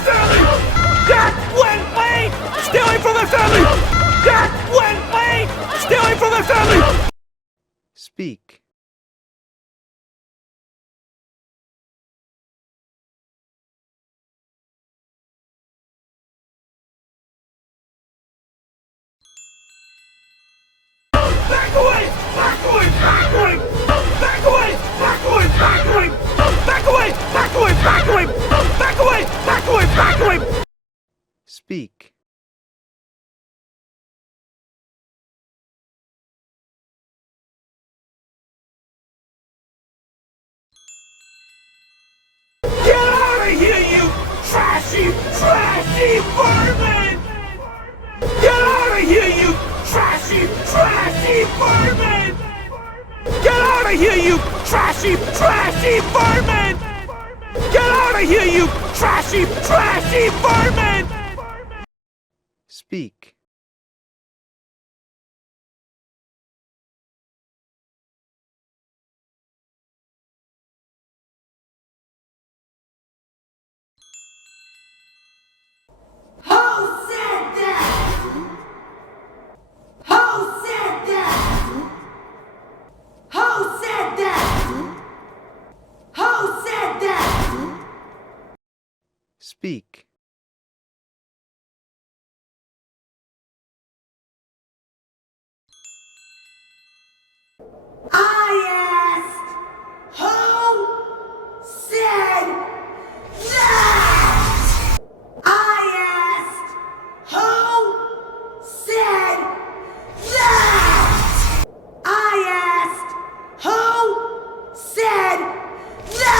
my family! Dad, Gwen, wait! Stay away from my family! Dad, Gwen, wait! Stay away from my family! Speak. Back away! Back away! Back away! Back away! Back away! Back away! Back away! Back away! Back away! Back away! Back away! Back away! Speak. Get out of here, you trashy, trashy vermin! Get out of here, you trashy, trashy vermin! Get out of here, you trashy, trashy vermin! Get out of here, you trashy, trashy vermin! Speak. Who said that? Who said that? Who said that? Who said that? Speak. I asked, who said that? I asked, who said that? I asked, who said that?